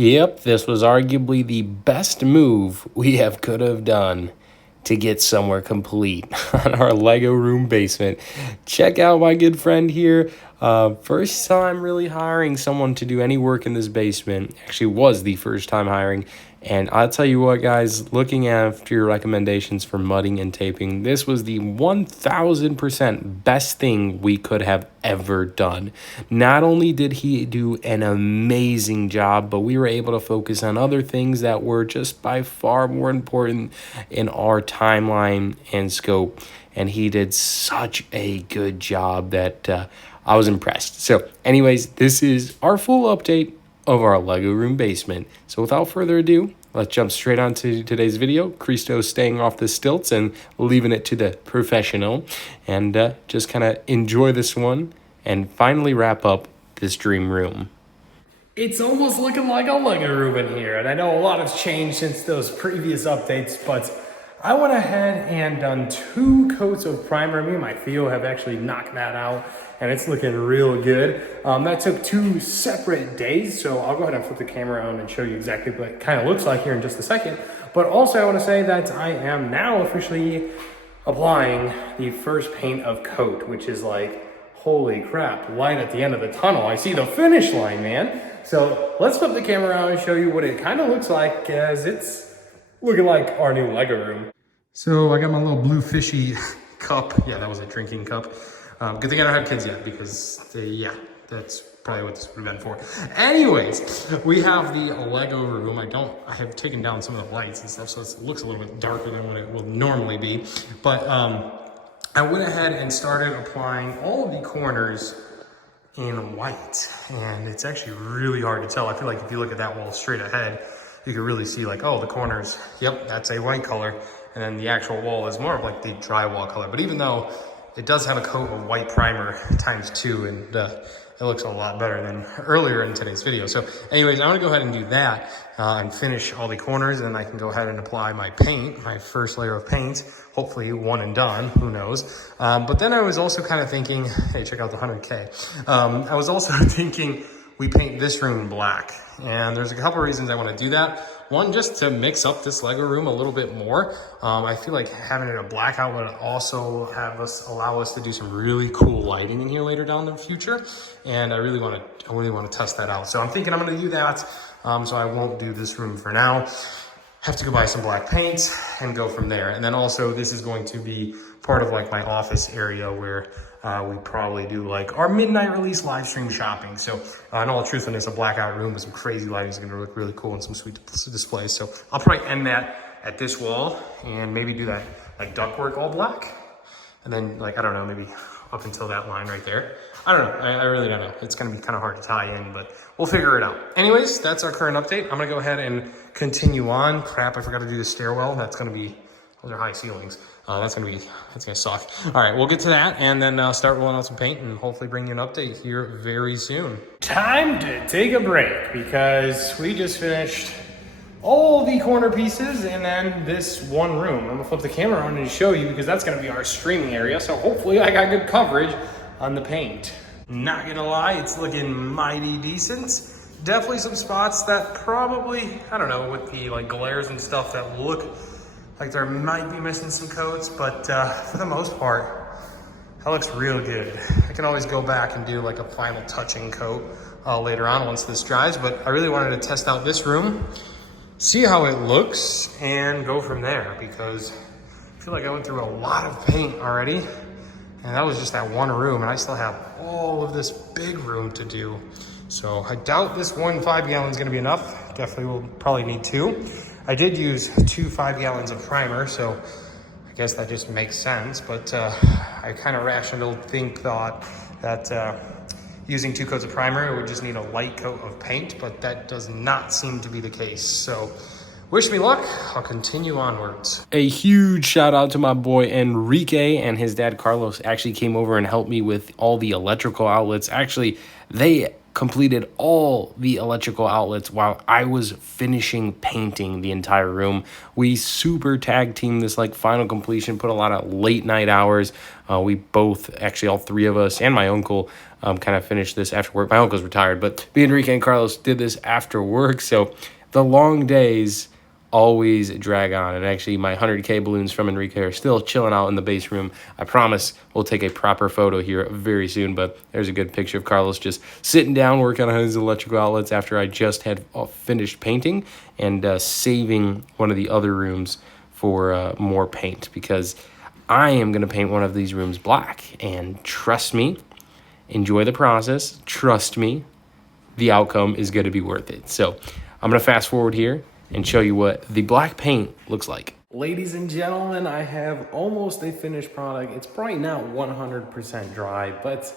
Yep, this was arguably the best move we could have done to get somewhere complete on our Lego room basement. Check out my good friend here. First time really hiring someone to do any work in this basement. Actually was the first time hiring. And I'll tell you what, guys, looking after your recommendations for mudding and taping, this was the 1000% best thing we could have ever done. Not only did he do an amazing job, but we were able to focus on other things that were just by far more important in our timeline and scope. And he did such a good job that I was impressed. So anyways, this is our full update of our Lego room basement. So without further ado, let's jump straight on to today's video. Christo's staying off the stilts and leaving it to the professional, and just kind of enjoy this one and finally wrap up this dream room. It's almost looking like a Lego room in here, and I know a lot has changed since those previous updates, but I went ahead and done 2 coats of primer. Me and my Theo have actually knocked that out, and it's looking real good. That took 2 separate days, so I'll go ahead and flip the camera on and show you exactly what it kind of looks like here in just a second. But also I want to say that I am now officially applying the first paint of coat, which is like, holy crap, light at the end of the tunnel. I see the finish line, man. So let's flip the camera around and show you what it kind of looks like as it's looking like our new Lego room. So I got my little blue fishy cup. Yeah, that was a drinking cup. Good thing I don't have kids yet, because yeah, that's probably what this would have been for. Anyways, we have the Lego room. I have taken down some of the lights and stuff, so it looks a little bit darker than what it will normally be. But I went ahead and started applying all of the corners in white, and it's actually really hard to tell. I feel like if you look at that wall straight ahead, you can really see like, oh, the corners, yep, that's a white color. And then the actual wall is more of like the drywall color. But even though it does have a coat of white primer ×2, and it looks a lot better than earlier in today's video. So anyways, I'm gonna go ahead and do that and finish all the corners, and then I can go ahead and apply my paint, my first layer of paint, hopefully one and done, who knows. But then I was also kind of thinking, hey, check out the 100K. I was also thinking we paint this room black. And there's a couple reasons I want to do that. One, just to mix up this Lego room a little bit more. I feel like having it a blackout would also allow us to do some really cool lighting in here later down in the future. And I really want to test that out. So I'm thinking I'm going to do that. So I won't do this room for now. Have to go buy some black paint and go from there. And then also this is going to be part of like my office area where we probably do like our midnight release live stream shopping. So in all truthfulness, a blackout room with some crazy lighting is going to look really cool and some sweet displays. So I'll probably end that at this wall and maybe do that like ductwork all black. And then like, I don't know, maybe up until that line right there. I don't know. I really don't know. It's going to be kind of hard to tie in, but we'll figure it out. Anyways, that's our current update. I'm going to go ahead and continue on. Crap, I forgot to do the stairwell. That's going to be, those are high ceilings. That's gonna suck. All right, we'll get to that and then start rolling out some paint and hopefully bring you an update here very soon. Time to take a break because we just finished all the corner pieces and then this one room. I'm gonna flip the camera on and show you because that's gonna be our streaming area. So hopefully I got good coverage on the paint. Not gonna lie, it's looking mighty decent. Definitely some spots that probably, I don't know, with the like glares and stuff that look like there might be missing some coats, but for the most part, that looks real good. I can always go back and do like a final touching coat later on once this dries, but I really wanted to test out this room, see how it looks, and go from there because I feel like I went through a lot of paint already, and that was just that one room, and I still have all of this big room to do. So I doubt this 1 5-gallon is gonna be enough. Definitely will probably need 2. I did use 2 5-gallons of primer, so I guess that just makes sense. But I kind of rational thought that using 2 coats of primer, it would just need a light coat of paint, but that does not seem to be the case. So wish me luck. I'll continue onwards. A huge shout out to my boy Enrique and his dad Carlos actually came over and helped me with all the electrical outlets. Actually, they completed all the electrical outlets while I was finishing painting the entire room. We super tag teamed this like final completion, put a lot of late night hours. We both, actually all three of us and my uncle, kind of finished this after work. My uncle's retired, but me, Enrique, and Carlos did this after work. So the long days always drag on. And actually, my 100K balloons from Enrique are still chilling out in the base room. I promise we'll take a proper photo here very soon, but there's a good picture of Carlos just sitting down working on his electrical outlets after I just had finished painting and saving one of the other rooms for more paint, because I am going to paint one of these rooms black. And trust me, enjoy the process. Trust me, the outcome is going to be worth it. So I'm going to fast forward here and show you what the black paint looks like. Ladies and gentlemen, I have almost a finished product. It's probably not 100% dry, but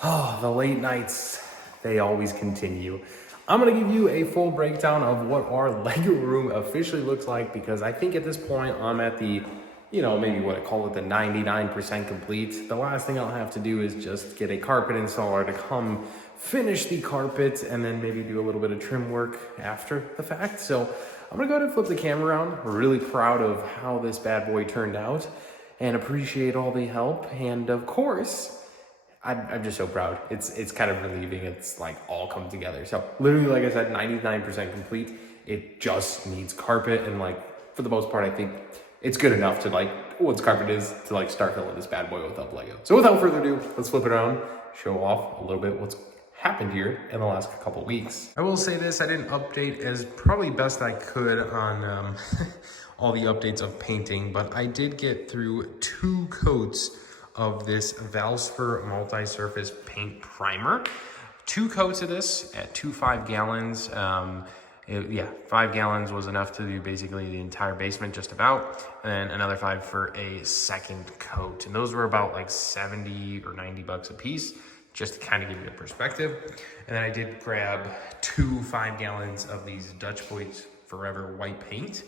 the late nights, they always continue. I'm gonna give you a full breakdown of what our Lego room officially looks like, because I think at this point I'm at the, maybe what I call it, the 99% complete. The last thing I'll have to do is just get a carpet installer to come finish the carpet and then maybe do a little bit of trim work after the fact. So I'm gonna go ahead and flip the camera around. We're really proud of how this bad boy turned out and appreciate all the help. And of course, I'm just so proud. It's kind of relieving. It's like all come together. So literally, like I said, 99% complete. It just needs carpet, and like for the most part, I think it's good enough to like, once carpet is, to like start filling this bad boy without Lego. So without further ado, let's flip it around, show off a little bit what's happened here in the last couple weeks. I will say this, I didn't update as probably best I could on all the updates of painting, but I did get through 2 coats of this Valspar multi-surface paint primer. 2 coats of this at 5 gallons. 5 gallons was enough to do basically the entire basement just about, and another 5 for a second coat. And those were about like 70 or 90 bucks a piece, just to kind of give you a perspective. And then I did grab 2 5 gallons of these Dutch Boys Forever white paint.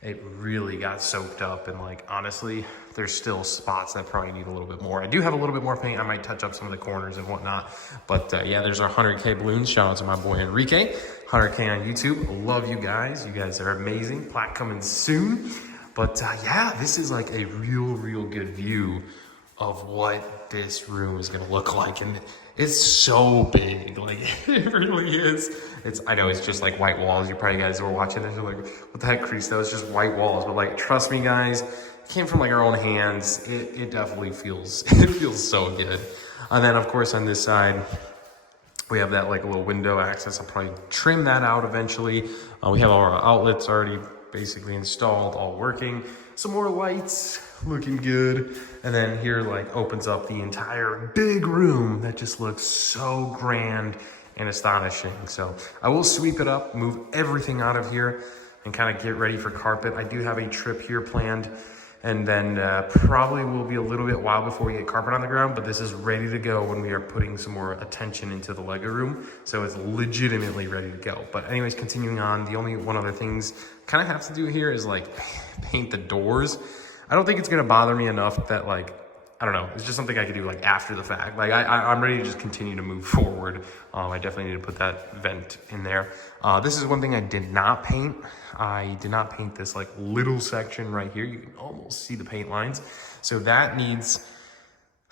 It really got soaked up, and like, honestly, there's still spots that probably need a little bit more. I do have a little bit more paint. I might touch up some of the corners and whatnot. But yeah, there's our 100K balloons. Shout out to my boy Enrique. 100K on YouTube. Love you guys. You guys are amazing. Plaque coming soon. But yeah, this is like a real good view of what this room is gonna look like. And it's so big, like it really is. I know it's just like white walls. You probably guys were watching this, you're like, what the heck, Chris? That was just white walls. But like, trust me guys, it came from like our own hands. It definitely feels, it feels so good. And then of course on this side, we have that like a little window access. I'll probably trim that out eventually. We have all our outlets already basically installed, all working. Some more lights, looking good. And then here like opens up the entire big room that just looks so grand and astonishing. So I will sweep it up, move everything out of here, and kind of get ready for carpet. I do have a trip here planned, and then probably will be a little bit while before we get carpet on the ground, but this is ready to go when we are putting some more attention into the Lego room. So it's legitimately ready to go. But anyways, continuing on, the only one other things kind of have to do here is like paint the doors. I don't think it's gonna bother me enough that like, I don't know, it's just something I could do like after the fact. Like I'm ready to just continue to move forward. I definitely need to put that vent in there. This is one thing I did not paint. I did not paint this like little section right here. You can almost see the paint lines. So that needs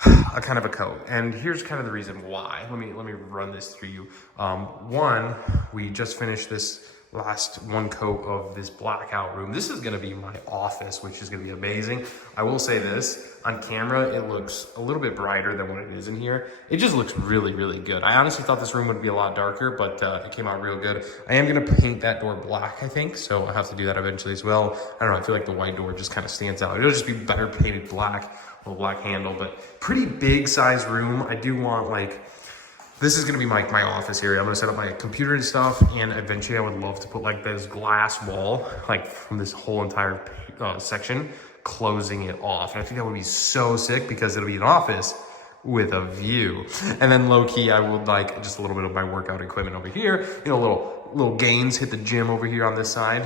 a kind of a coat. And here's kind of the reason why. Let me run this through you. One, we just finished this last 1 coat of this Blackout room. This is gonna be my office, which is gonna be amazing. I will say this, on camera, it looks a little bit brighter than what it is in here. It just looks really good. I honestly thought this room would be a lot darker, but it came out real good. I am gonna paint that door black, I think, so I'll have to do that eventually as well. I don't know, I feel like the white door just kind of stands out. It'll just be better painted black, with a black handle, but pretty big size room. I do want like, this is gonna be my office area. I'm gonna set up my computer and stuff, and eventually I would love to put like this glass wall, like from this whole entire section, closing it off. And I think that would be so sick because it'll be an office with a view. And then low key, I would like just a little bit of my workout equipment over here, you know, little gains, hit the gym over here on this side.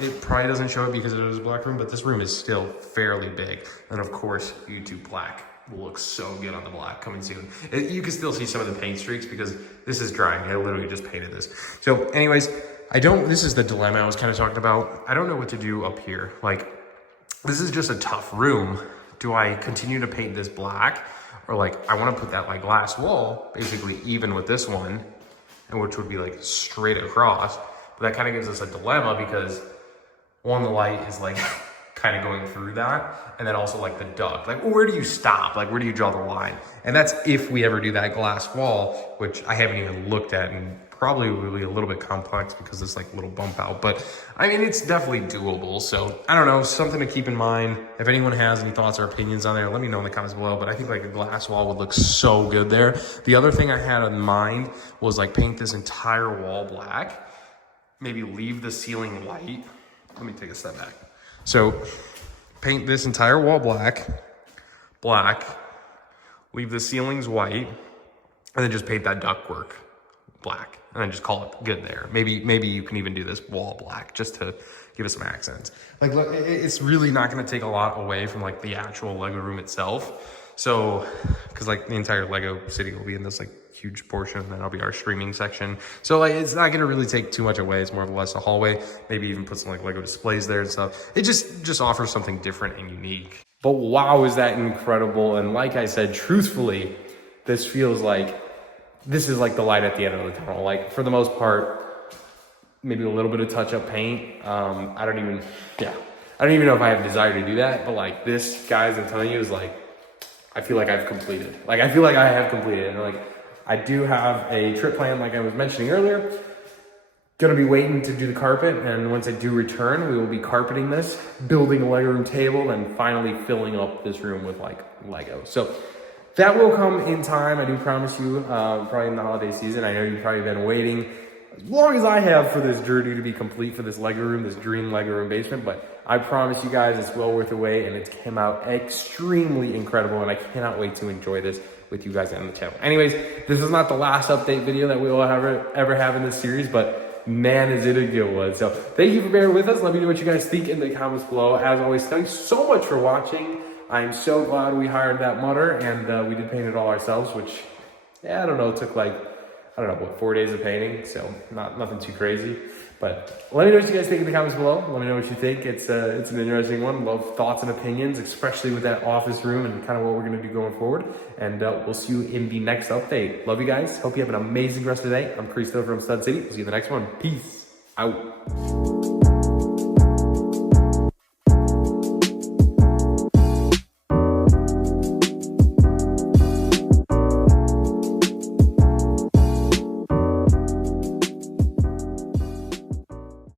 It probably doesn't show it because it is a black room, but this room is still fairly big. And of course, YouTube plaque will look so good on the black coming soon. You can still see some of the paint streaks because this is drying. I literally just painted this. So anyways, this is the dilemma I was kind of talking about. I don't know what to do up here. Like, this is just a tough room. Do I continue to paint this black? Or like, I want to put that like glass wall basically even with this one, and which would be like straight across. But that kind of gives us a dilemma because one, the light is like kind of going through that. And then also like the duct, like where do you stop? Like where do you draw the line? And that's if we ever do that glass wall, which I haven't even looked at, and probably will be a little bit complex because it's like a little bump out, but I mean, it's definitely doable. So I don't know, something to keep in mind. If anyone has any thoughts or opinions on there, let me know in the comments below. But I think like a glass wall would look so good there. The other thing I had in mind was like paint this entire wall black, maybe leave the ceiling white. Let me take a step back. So paint this entire wall black, leave the ceilings white, and then just paint that ductwork black, and then just call it good there. Maybe you can even do this wall black just to give it some accents. Like, look, it's really not going to take a lot away from like the actual Lego room itself. So, because like the entire Lego city will be in this like huge portion, and that'll be our streaming section. So like, it's not going to really take too much away. It's more or less a hallway. Maybe even put some like Lego displays there and stuff. It just offers something different and unique. But wow, is that incredible. And like I said, truthfully, this feels like this is like the light at the end of the tunnel. Like for the most part, maybe a little bit of touch-up paint. I don't even know if I have a desire to do that, but like this, guys, I'm telling you, is like, I feel like I've completed. Like I feel like I have completed. And like, I do have a trip plan, like I was mentioning earlier. Gonna be waiting to do the carpet, and once I do return, we will be carpeting this, building a Lego room table, and finally filling up this room with like Lego. So that will come in time, I do promise you, probably in the holiday season. I know you've probably been waiting as long as I have for this journey to be complete for this Lego room, this dream Lego room basement, but I promise you guys it's well worth the wait, and it came out extremely incredible, and I cannot wait to enjoy this with you guys on the channel. Anyways, this is not the last update video that we will ever have in this series, but man, is it a good one. So thank you for bearing with us. Let me know what you guys think in the comments below. As always, thanks so much for watching. I'm so glad we hired that mudder, and we did paint it all ourselves, which, yeah, I don't know, it took like, 4 days of painting, so nothing too crazy. But let me know what you guys think in the comments below. Let me know what you think. It's an interesting one. Love thoughts and opinions, especially with that office room and kind of what we're going to do going forward. And we'll see you in the next update. Love you guys. Hope you have an amazing rest of the day. I'm Christo from Stud City. We'll see you in the next one. Peace out.